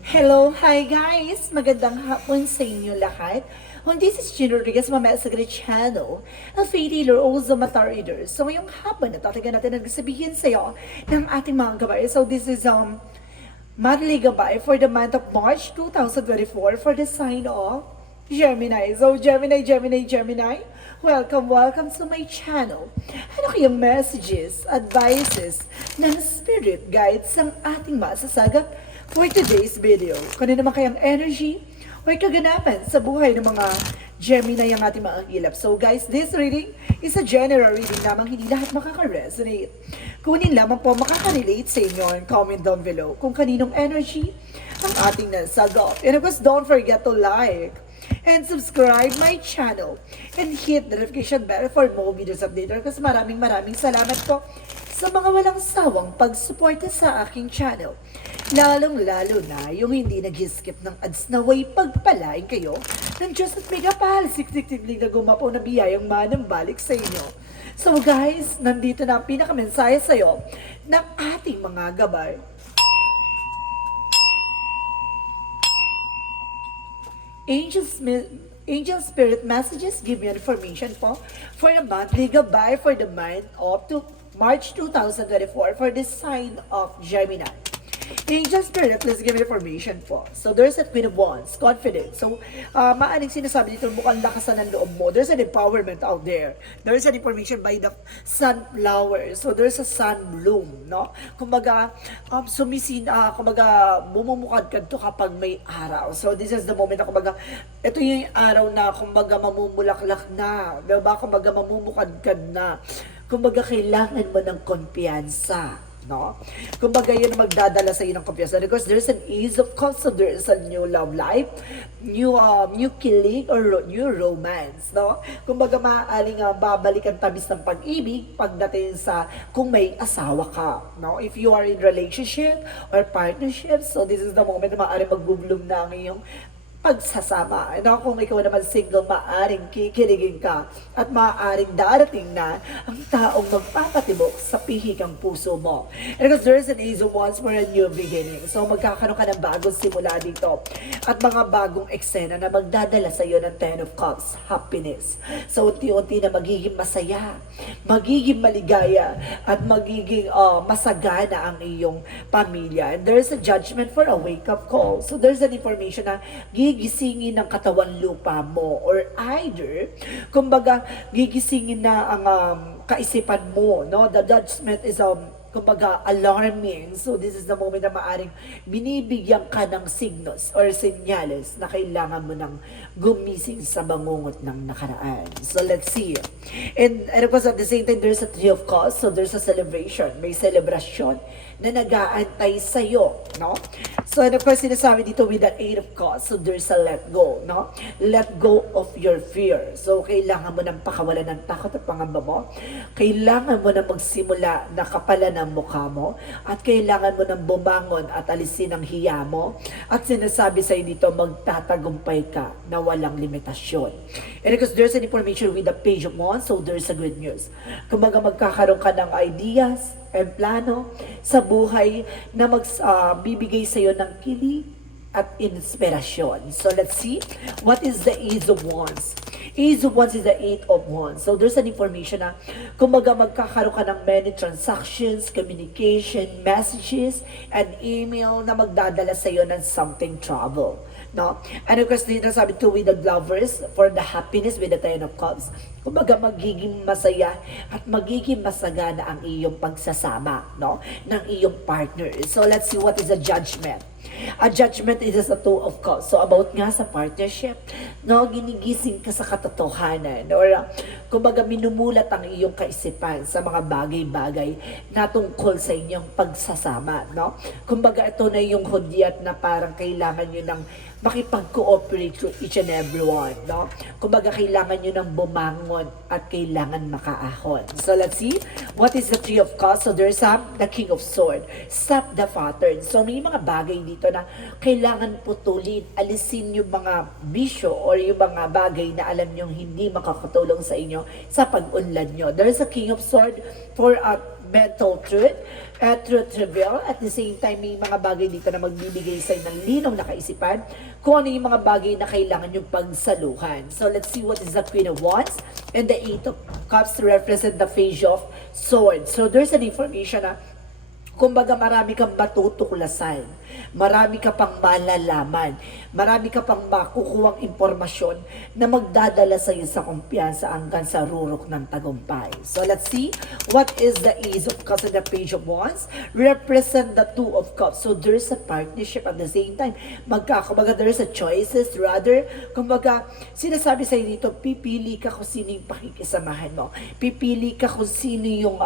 Hello, hi guys! Magandang hapon sa inyo lahat. This is Gino Rodriguez, mamaya sa Great Channel, a faith healer, also mata reader. So ngayong hapon, natatagan natin nagsabihin sa iyo ng ating mga gabay. So this is monthly gabay for the month of March 2024 for the sign of Gemini. So Gemini, welcome to my channel. Ano kayang messages, advices ng spirit guides ang ating masasagap for today's video? Kung ano naman kayang energy o kaganapan sa buhay ng mga Gemini ang ating mga ilap. So guys, this reading is a general reading lamang, hindi lahat makaka-resonate. Kunin lamang po makaka-relate sa inyo and comment down below kung kaninong energy ang ating nasagap. And of course, don't forget to like and subscribe my channel and hit the notification bell for more videos updated. Kasi maraming salamat po sa mga walang sawang pagsuporta sa aking channel. Lalong-lalo na yung hindi nag-skip ng ads, naway pagpalain kayo ng Diyos at may kapal, siktik-tiklig na gumapo na biyayang manang balik sa inyo. So guys, nandito na ang pinakamensahe sa'yo ng ating mga gabay. Angel Spirit Messages give me information po for the monthly gabay for the month of March 2024 for the sign of Gemini. Angel Spirit, please give me information po. So there's a Queen of Wands, confidence. So maaning sinasabi dito, mukhang lakasan ng loob mo. There's an empowerment out there. There's an information by the sunflower. So there's a sun bloom, no? Kumbaga, kumbaga, bumumukad ka to kapag may araw. So this is the moment na kumbaga, ito yung araw na kumbaga mamumulaklak na. Diba? Kumbaga mamumukad ka na. Kumbaga kailangan mo ng kumpiyansa. No? Kumbaga yun magdadala sa iyo ng kumpiyansa because there's an ease of cups, so there's a new love life, new killing or new romance, no? Kumbaga maaaring babalik ang tamis ng pag-ibig pagdating sa kung may asawa ka, no? If you are in relationship or partnership, so this is the moment na maaaring mag-bloom na ang iyong pagsasama. Ano, kung ikaw naman single, maaaring kikiligin ka at maaaring darating na ang taong magpapatibok sa pihikang puso mo. And because there is an Ace of Wands for a new beginning. So magkakaroon ka ng bagong simula dito at mga bagong eksena na magdadala sa iyo ng Ten of Cups, happiness. So unti-unti na magiging masaya, magiging maligaya at magiging masagana ang iyong pamilya. And there is a judgment for a wake-up call. So there's an information na gigisingin ng katawan lupa mo or either, kumbaga, gigisingin na ang kaisipan mo, no? The judgment is kumbaga, alarming. So this is the moment na maaring binibigyan ka ng signals or senyales na kailangan mo ng gumising sa bangungot ng nakaraan. So let's see. And of course, at the same time, there's a Three of Cups. So there's a celebration. May celebration na nag-aantay sa'yo, no? So, and of course, sinasabi dito with the Eight of Cups, so there's a let go, no? Let go of your fear. So, kailangan mo nang pakawalan ng takot at pangamba mo. Kailangan mo na magsimula na kapalan ng mukha mo. At kailangan mo nang bumangon at alisin ang hiya mo. At sinasabi sa'yo dito, magtatagumpay ka na walang limitasyon. And because there's an information with the Page of Wands, so there's a good news. Kumbaga magkakaroon ka ng ideas and plano sa buhay na magbibigay sa iyo ng kilig at inspirasyon. So let's see, what is the Ace of Wands? Ace of Wands is the Eight of Wands. So there's an information na kumbaga magkakaroon ka ng many transactions, communication, messages, and email na magdadala sa iyo ng something trouble. No? And of course, dito sabi to with the lovers for the happiness with the Ten of Cups. Kumbaga magiging masaya at magiging masagana ang iyong pagsasama, no? Ng iyong partner. So let's see what is a judgment. A judgment is a Two of Cups. So about nga sa partnership, no, ginigising ka sa katotohanan or kumbaga minumulat ang iyong kaisipan sa mga bagay-bagay na tungkol sa inyong pagsasama, no? Kumbaga ito na yung hudyat na parang kailangan nyo ng makipag-cooperate to each and everyone, no? Kumbaga kailangan nyo ng bumangon at kailangan makaahon. So let's see, what is the Three of Cups? So there's the King of Swords. Stop the pattern. So may mga bagay dito na kailangan putulin, alisin yung mga bisyo or yung mga bagay na alam nyo hindi makakatulong sa inyo sa pag-unlad nyo. There's a King of Swords for mental truth at truth reveal. At the same time, may mga bagay dito na magbibigay sa'yo ng linaw na kaisipan kung ano yung mga bagay na kailangan yung pagsaluhan. So let's see what is the Queen of Wands and the Eight of Cups represent the Page of Swords. So there's an information na kumbaga marami kang matutuklasan, marami ka pang malalaman, marami ka pang makukuhang impormasyon na magdadala sa iyo sa kumpiyansa hanggang sa rurok ng tagumpay. So let's see what is the Ace of Cups and the Page of Wands represent the Two of Cups. So there's a partnership at the same time. Kumbaga there's a choices rather. Kumbaga sinasabi sa iyo dito, pipili ka kung sino yung pakikisamahan mo. Pipili ka kung sino yung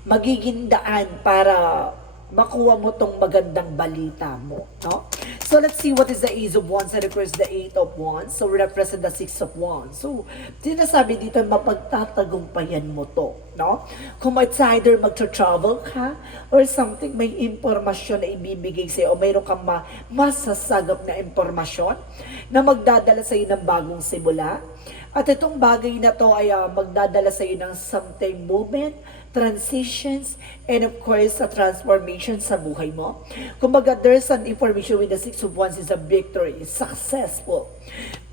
magiging daan para makuha mo tong magandang balita mo, no? So let's see what is the Ace of Wands and of course the Eight of Wands. So represent the Six of Wands. So sinasabi dito mapagtatagumpayan mo to, no? Kung it's either magtra-travel ka or something, may impormasyon na ibibigay sa'yo o mayroon kang masasagap na impormasyon na magdadala sa'yo ng bagong simula. At itong bagay na to ay magdadala sa'yo ng something movement, transitions, and of course, a transformation sa buhay mo. Kumbaga, there's an information with the Six of Wands is a victory, successful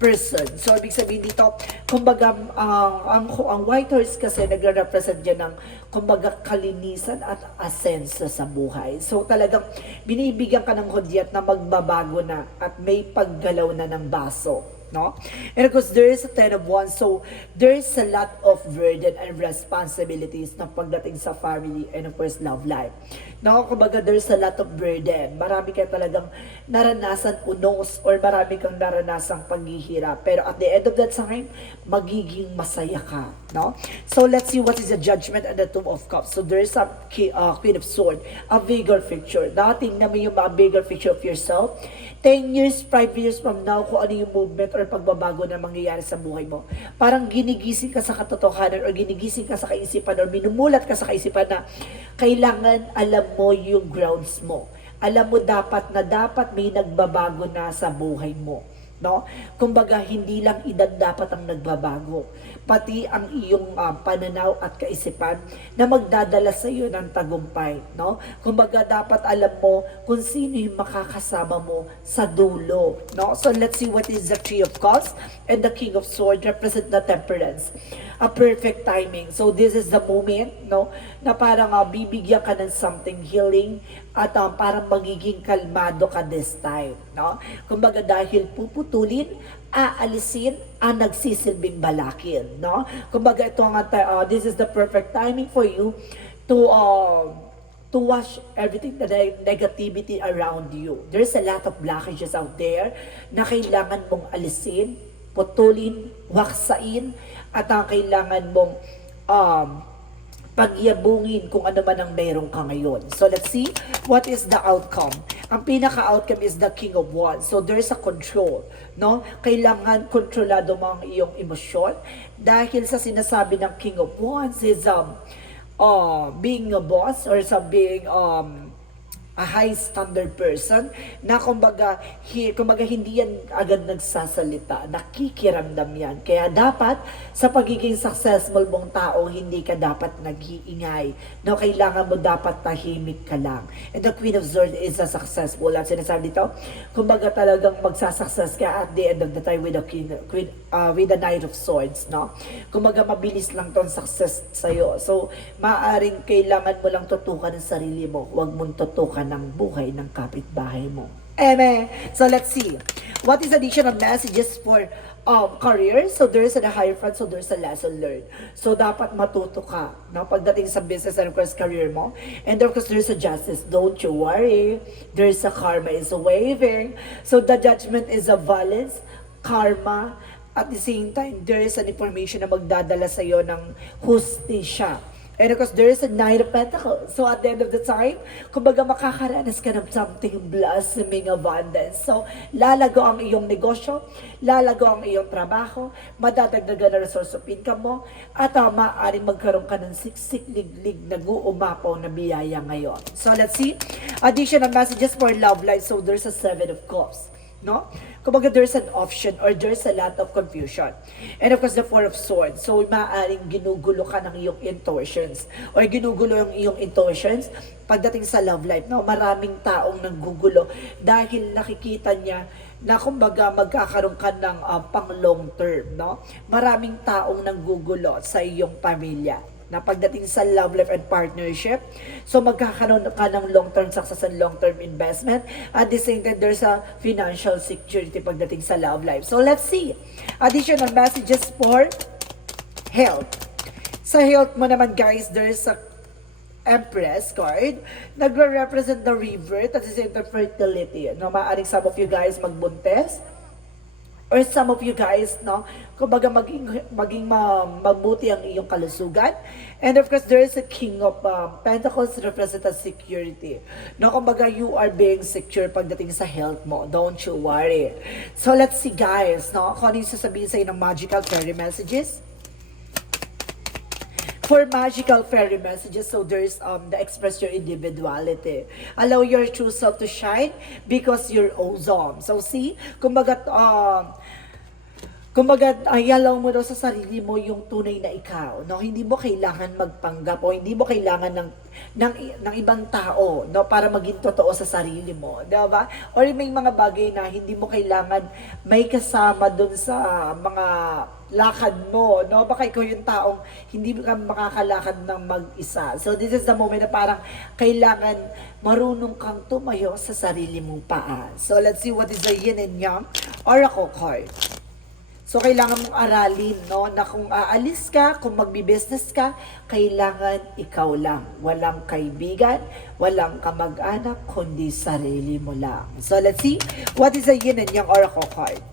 person. So, ibig sabihin dito, kumbaga, ang white horse kasi nagre-represent yan ng, kumbaga, kalinisan at asenso sa buhay. So, talagang binibigyan ka ng hudyat na magbabago na at may paggalaw na ng baso. No? And of course, there is a Ten of Wands, so there is a lot of burden and responsibilities na pagdating sa family and of course, love life. No? Kumbaga, there is a lot of burden. Marami kayo talagang naranasan unos or marami kang naranasang paghihirap. Pero at the end of that time, magiging masaya ka. No? So, let's see what is the Judgment and the Two of Cups. So, there is a Queen of Swords, a bigger picture. Dating naman yung mga bigger picture of yourself. 10 years, 5 years from now, kung ano yung movement or pagbabago na mangyayari sa buhay mo. Parang ginigising ka sa katotohanan or ginigising ka sa kaisipan or minumulat ka sa kaisipan na kailangan alam mo yung grounds mo. Alam mo dapat may nagbabago na sa buhay mo. No? Kumbaga, hindi lang edad dapat ang nagbabago. Pati ang iyong pananaw at kaisipan na magdadala sa iyo ng tagumpay. No? Kumbaga, dapat alam mo kung sino yung makakasama mo sa dulo. No? So, let's see what is the Three of Cups and the King of Swords represent the temperance. A perfect timing. So, this is the moment, no, na parang bibigyan ka ng something healing at parang magiging kalmado ka this time. No? Kumbaga, dahil puputulin, aalisin ang nagsisilbing balakin, no? Kumbaga ito ang this is the perfect timing for you to wash everything the negativity around you. There's a lot of blockages out there na kailangan mong alisin, putulin, waksain, at ang kailangan mong pagyabungin kung ano man ang meron ka ngayon. So let's see what is the outcome. Ang pinaka-outcome is the King of Wands. So there's a control, no? Kailangan kontrolado mo ang iyong emosyon dahil sa sinasabi ng King of Wands is being a boss or sa being a high standard person na kumbaga hindi yan agad nagsasalita, nakikiramdam yan. Kaya dapat sa pagiging successful mong tao, hindi ka dapat nag-iingay. No, kailangan mo dapat tahimik ka lang. And the Queen of Swords is a successful. At sinasabi dito, kumbaga talagang magsasuccess ka at the end of the time with the Knight of Swords, no? Kumbaga mabilis lang tong success sa'yo. So, maaring kailangan mo lang tutukan ng sarili mo. Huwag mong tutukan ng buhay ng kapitbahay mo. Amen. So let's see. What is additional messages for career? So there's a higher front, so there's a lesson learned. So dapat matuto ka, no? Pagdating sa business and of course career mo. And of course there's a justice. Don't you worry. There's a karma is waving. So the judgment is a balance, karma. At the same time, there is an information na magdadala sa iyo ng hustisya. And of course, there is a Knight of Pentacles. So at the end of the time, kumbaga makakaranas ka ng something blossoming abundance. So lalago ang iyong negosyo, lalago ang iyong trabaho, madadagdagan na resource of income mo, at maaaring magkaroon ka ng siksik-liglig nag-uumapaw na biyaya ngayon. So let's see. Additional messages for love life. So there's a Seven of Cups. no? Kumbaga, there's an option or there's a lot of confusion. And of course, the Four of Swords. So, maaaring ginugulo ka ng iyong intuitions or ginugulo yung iyong intuitions pagdating sa love life. No? Maraming taong nanggugulo dahil nakikita niya na kumbaga magkakaroon ka ng pang long term. No? Maraming taong nanggugulo sa iyong pamilya na pagdating sa love life and partnership. So magkakaroon ka ng long-term success and long-term investment. At the same time, there's a financial security pagdating sa love life. So let's see. Additional messages for health. Sa health mo naman guys, there's a Empress card. Nagre-represent the rebirth at the same time fertility. No, maaaring some of you guys magbuntes or some of you guys, no, kumbaga maging mabuti ang iyong kalusugan. And of course, there is a King of Pentacles represent as security. No, kumbaga you are being secure pagdating sa health mo. Don't you worry. So let's see guys, no, kung ano yung sasabihin sa'yo ng magical fairy messages. For magical fairy messages, so there's the express your individuality. Allow your true self to shine because you're awesome. So see, kumbaga allow mo daw sa sarili mo yung tunay na ikaw. No, hindi mo kailangan magpanggap o hindi mo kailangan ng ibang tao, no, para maging totoo sa sarili mo, 'di ba? Or may mga bagay na hindi mo kailangan may kasama doon sa mga lakad mo, no? Baka ikaw yung taong hindi ka makakalakad ng mag-isa. So this is the moment na parang kailangan marunong kang tumayo sa sarili mong paa. So let's see what is the yin and yang oracle card. So kailangan mong aralin, no, na kung aalis ka, kung magbi-business ka, kailangan ikaw lang. Walang kaibigan, walang kamag-anak, kundi sarili mo lang. So let's see what is the yin and yang oracle card.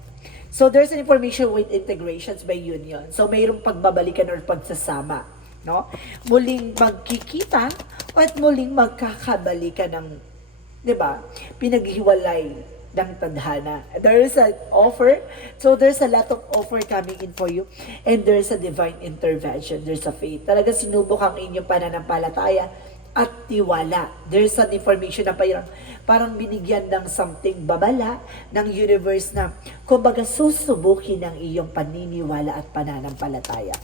So there's an information with integrations by union. So mayroong pagbabalikan or pagsasama, no? Muling magkikita at muling magkakabalikan ng, 'di ba? Pinaghiwalay ng tadhana. There is an offer. So there's a lot of offer coming in for you and there's a divine intervention. There's a faith. Talaga sinubok ang inyong pananampalataya at tiwala. There's an information na parang binigyan ng something babala ng universe na kumbaga susubukin ang iyong paniniwala at pananampalataya.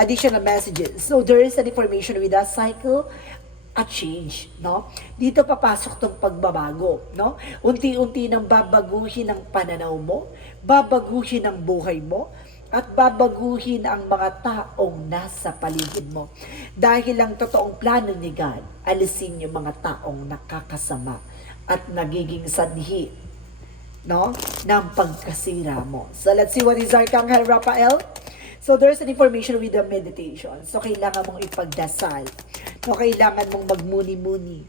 Additional messages. So there is an information with a cycle at change, no? Dito papasok tong pagbabago, no? Unti-unti nang babaguhin ang pananaw mo, babaguhin ang buhay mo, at babaguhin ang mga taong nasa paligid mo. Dahil ang totoong plano ni God, alisin yung mga taong nakakasama at nagiging sanhi, no, ng pagkasira mo. So let's see what is Archangel Raphael. So there's an information with the meditation. So kailangan mong ipagdasal. No, kailangan mong magmuni-muni.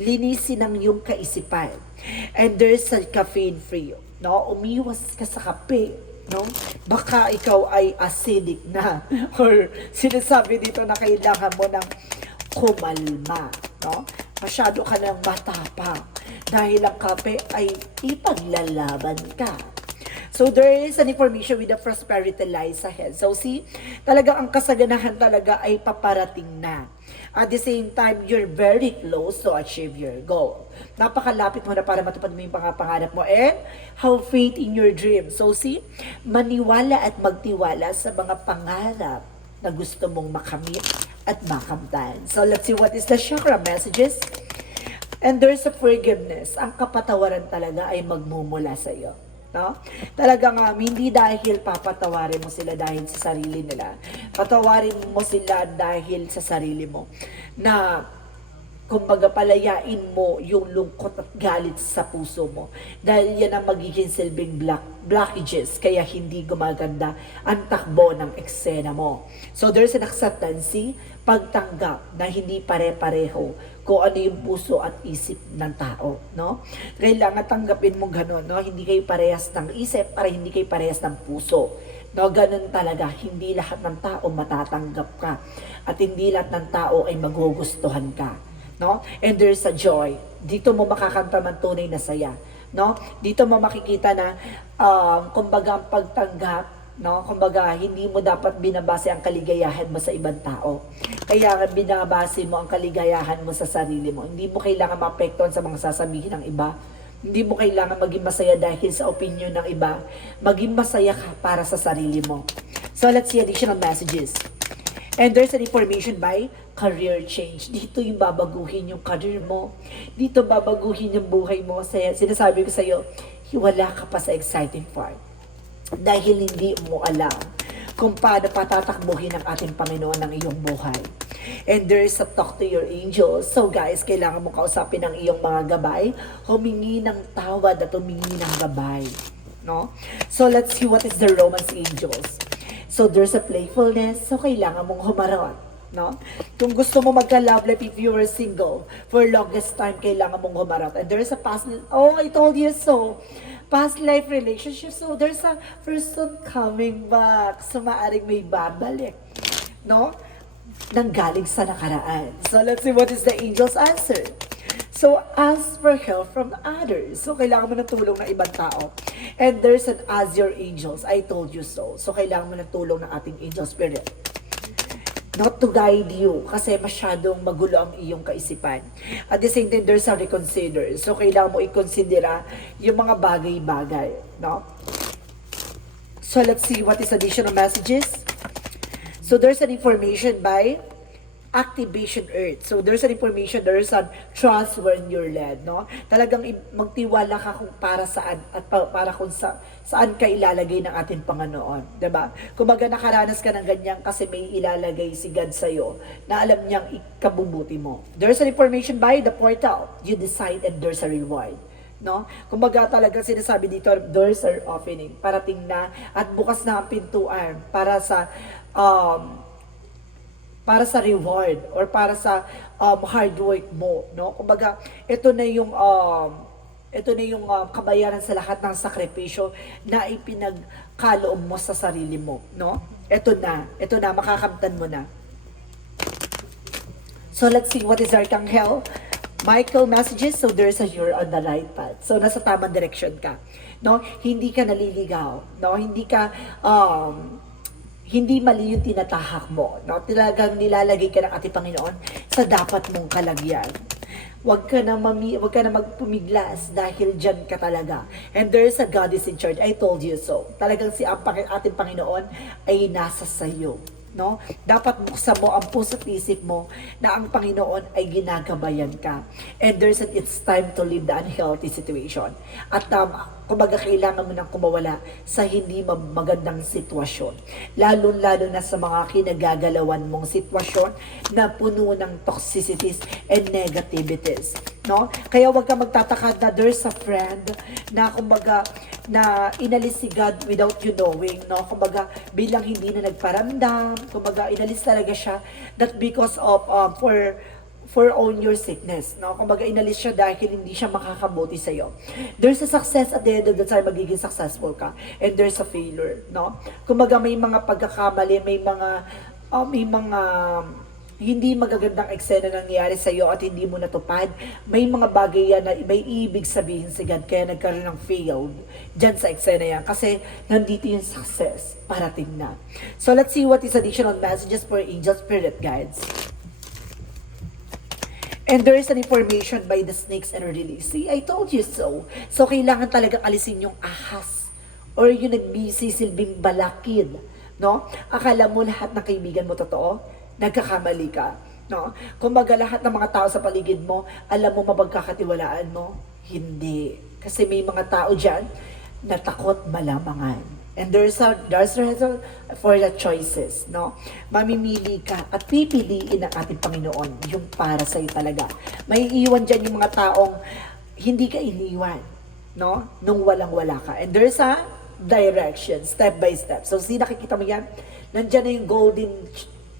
Linisin ang iyong kaisipan. And there's a caffeine free. No, umiwas ka sa kape. No? Baka ikaw ay acidic na or sinasabi dito na kailangan mo ng kumalma, no? Masyado ka ng matapang dahil ang kape ay ipaglalaban ka. So there is an information with the prosperity lies ahead. So see, talaga ang kasaganahan talaga ay paparating na. At the same time, you're very close to achieve your goal. Napakalapit mo na para matupad mo yung pangarap mo and have faith in your dream. So see, maniwala at magtiwala sa mga pangarap na gusto mong makamit at makamtan. So let's see what is the chakra messages. And there's a forgiveness. Ang kapatawaran talaga ay magmumula sa iyo. No? Talagang hindi dahil papatawarin mo sila dahil sa sarili nila. Patawarin mo sila dahil sa sarili mo. Na kumbaga palayain mo yung lungkot at galit sa puso mo. Dahil yan ang magiging silbing blockages kaya hindi gumaganda ang takbo ng eksena mo. So there's an acceptancy, pagtanggap na hindi pare-pareho kung ano yung puso at isip ng tao, no? Kailangan tanggapin mo gano'n, no? Hindi kayo parehas ng isip para hindi kayo parehas ng puso. No, ganun talaga, hindi lahat ng tao matatanggap ka at hindi lahat ng tao ay magugustuhan ka, no? And there's a joy. Dito mo makakamtan tunay na saya, no? Dito mo makikita na kumbaga ang pagtanggap, no? Kumbaga hindi mo dapat binabase ang kaligayahan mo sa ibang tao. Kaya binabase mo ang kaligayahan mo sa sarili mo. Hindi mo kailangan maapektuhan sa mga sasabihin ng iba. Hindi mo kailangan maging masaya dahil sa opinion ng iba. Maging masaya ka para sa sarili mo. So let's see additional messages. And there's an information by career change. Dito yung babaguhin yung career mo. Dito babaguhin yung buhay mo. Sinasabi ko sa'yo, wala ka pa sa exciting part. Dahil hindi mo alam kung paano patatakbuhin ng ating Panginoon ang iyong buhay. And there is a talk to your angels. So guys, kailangan mo kausapin ang iyong mga gabay, humingi ng tawad at humingi ng gabay. No? So let's see what is the Romance angels. So there's a playfulness, so kailangan mong humarot. No? Kung gusto mo magka-love life, if you were single, for longest time, kailangan mong humarot. And there's a past, oh, I told you so. Past life relationship, so there's a person coming back. So maaring may babalik. No? Nanggaling sa nakaraan. So let's see what is the angel's answer. So ask for help from others. So kailangan mo ng tulong ng ibang tao. And there's an ask your angels. I told you so. So kailangan mo ng tulong ng ating angel spirit. Not to guide you kasi masyadong magulo ang iyong kaisipan. At the same time, there's a reconsider. So kailangan mo i-considera yung mga bagay-bagay. No? So let's see what is additional messages. So there's an information by activation earth. So there's an information, there's a trust when you're led, no? Talagang magtiwala ka kung para saan at para kung saan ka ilalagay ng ating Panginoon, 'di ba? Kumbaga nakaranas ka ng ganyan kasi may ilalagay si God sa iyo na alam niyang ikabubuti mo. There's an information by the portal. You decide and there's a reward. No? Kumbaga talaga sinasabi dito, doors are opening. Parating na at bukas na ang pintuan para sa reward or para sa hard work mo, no? Kumbaga ito na yung kabayaran sa lahat ng sakripisyo na ipinagkaloob mo sa sarili mo, no? Ito na makakamtan mo na. So let's see what is Archangel Michael messages. So there's a you're on the right path. So nasa tamang direction ka, no? Hindi ka naliligaw, no? Hindi mali yung tinatahak mo, no? Talagang nilalagay ka ng ating Panginoon sa dapat mong kalagyan. Huwag ka na magpumiglas dahil dyan ka talaga. And there is a God is in charge. I told you so. Talagang si ating Panginoon ay nasa sayo. No? Dapat buksan mo ang puso at isip mo na ang Panginoon ay ginagabayan ka. And it's time to leave the unhealthy situation. At kumbaga kailangan mo nang kumawala sa hindi magandang sitwasyon. Lalo-lalo na sa mga kinagagalawan mong sitwasyon na puno ng toxicities and negativities. No? Kaya huwag ka magtataka na there's a friend na kumbaga na inalis si God without you knowing, no? Kumbaga bilang hindi na nagparamdam, kumbaga inalis talaga siya that because of for own your sickness, no? Kumbaga inalis siya dahil hindi siya makakabuti sa iyo. There's a success at the end of the time, magiging successful ka, and there's a failure, no? Kumbaga may mga pagkakamali, may mga hindi magagandang eksena nangyayari sa iyo at hindi mo natupad. May mga bagay yan na may ibig sabihin si God kaya nagkaroon ng failed dyan sa eksena yan. Kasi nandito yung success parating na. So let's see what is additional messages for angel spirit guides. And there is an information by the snakes and release. See, I told you so. So kailangan talagang alisin yung ahas or yung nagsisilbing balakid. No? Akala mo lahat ng kaibigan mo totoo? Nagkakamali ka, no? Kumbaga lahat ng mga tao sa paligid mo, alam mo mapagkakatiwalaan mo? Hindi. Kasi may mga tao diyan na takot malamangan. And there's a reason for the choices, no? Mamimili ka at pipiliin ng ating Panginoon yung para sa'yo talaga. May iwan diyan yung mga taong hindi ka iniwan, no? Nung walang-wala ka. And there's a direction, step by step. So, nakikita mo yan? Nandiyan na yung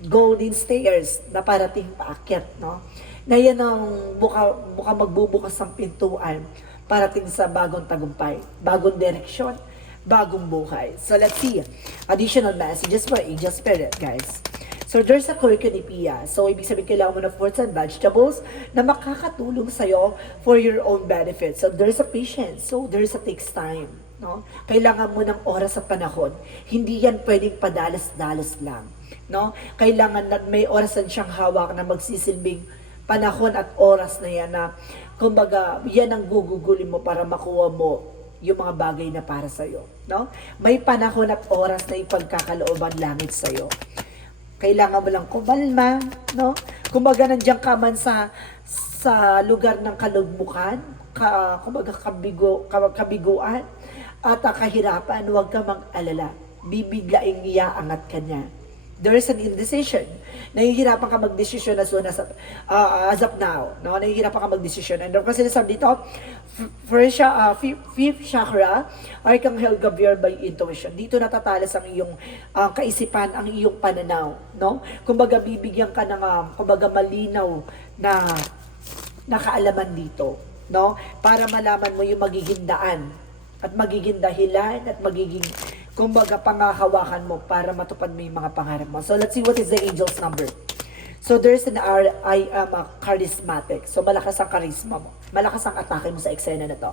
golden stairs na parating paakyat, no? Na yan ang buka magbubukas ng pintuan parating sa bagong tagumpay, bagong direksyon, bagong buhay. So let's see additional messages for angel spirit, guys. So there's a cornucopia. So ibig sabihin kailangan mo ng fruits and vegetables na makakatulong sa'yo for your own benefit. So there's a patience. So there's a takes time, no? Kailangan mo ng oras at panahon. Hindi yan pwedeng padalas-dalas lang, no? Kailangan na may orasan siyang hawak na magsisilbing panahon at oras na yan na Kumbaga, yan ang gugugulin mo para makuha mo yung mga bagay na para sa'yo. No? May panahon at oras na ipagkakalooban langit sa'yo. Kailangan mo lang kumalma, no? Kumbaga nandiyan ka man sa lugar ng kalugmukan, kumbaga kabiguan, at kahirapan, huwag ka mag-alala. Bibiglaing iaangat ka niya. There is an indecision. Nahihirapan ka mag-desisyon as of now. No? Nahihirapan ka mag-desisyon. And kasi sinasabi dito, fifth chakra, Archangel Gabriel by intuition. Dito natatalas ang iyong kaisipan, ang iyong pananaw. No? Kumbaga bibigyan ka ng kumbaga malinaw na kaalaman dito. No? Para malaman mo yung magiging daan at magiging dahilan at magiging kumbaga pangahawakan mo para matupad mo yung mga pangarap mo. So let's see what is the angel's number. So there's an I am a charismatic. So malakas ang charisma mo. Malakas ang atake mo sa eksena na to.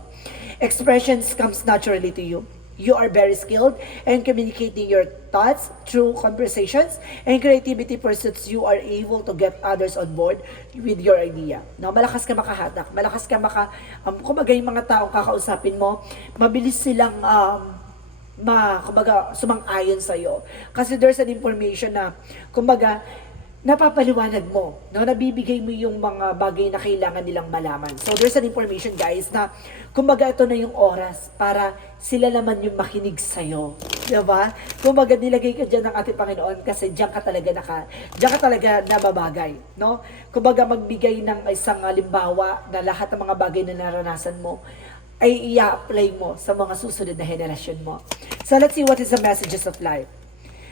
Expressions comes naturally to you. You are very skilled in communicating your thoughts through conversations and creativity pursuits. You are able to get others on board with your idea. No, malakas ka makahatak. Malakas ka kumbaga yung mga taong kakausapin mo, mabilis silang kumbaga, sumang-ayon sa'yo. Kasi there's an information na, kumbaga, napapaliwanag mo, no? Nabibigay mo yung mga bagay na kailangan nilang malaman. So there's an information, guys, na, kumbaga, ito na yung oras para sila naman yung makinig sa'yo. Diba? Kumbaga, nilagay ka dyan ng ating Panginoon kasi diyan ka talaga nababagay, no? Kumbaga, magbigay ng isang halimbawa na lahat ng mga bagay na naranasan mo ay i-apply mo sa mga susunod na henerasyon mo. So let's see what is the messages of life.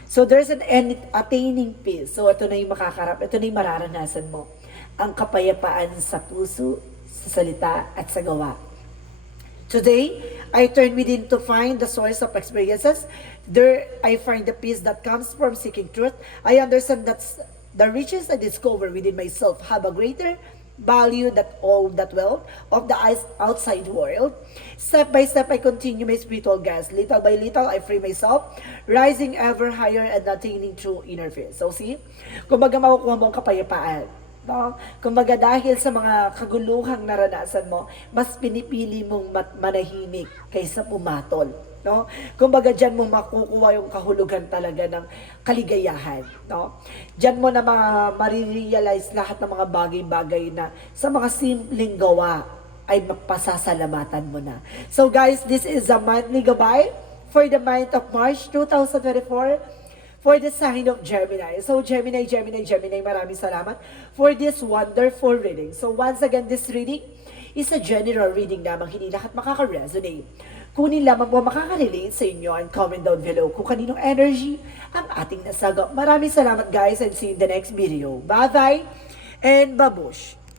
So there's an attaining peace. So ito na yung makakarap, ito na yung mararanasan mo. Ang kapayapaan sa puso, sa salita, at sa gawa. Today, I turn within to find the source of experiences. There, I find the peace that comes from seeking truth. I understand that the riches I discover within myself have a greater value that all that wealth of the outside world. Step by step, I continue my spiritual gas. Little by little, I free myself, rising ever higher and attaining true inner peace. So see, kumbaga makukuha mo ang kapayapaan. No? Kumbaga dahil sa mga kaguluhang naranasan mo, mas pinipili mong manahimik kaysa pumatol. No? Kumbaga diyan mo makukuha yung kahulugan talaga ng kaligayahan, no? Diyan mo na marirealize lahat ng mga bagay-bagay na sa mga simpleng gawa ay mapasasalamatan mo na. So guys, this is a monthly gabay for the month of March 2024 for the sign of Gemini. So Gemini, maraming salamat for this wonderful reading. So once again, this reading is a general reading lamang, hindi lahat makaka-resonate. Kunin lamang po makaka-relate sa inyo and comment down below kung kaninong energy ang ating nasagot. Maraming salamat guys and see you in the next video. Bye-bye and babush!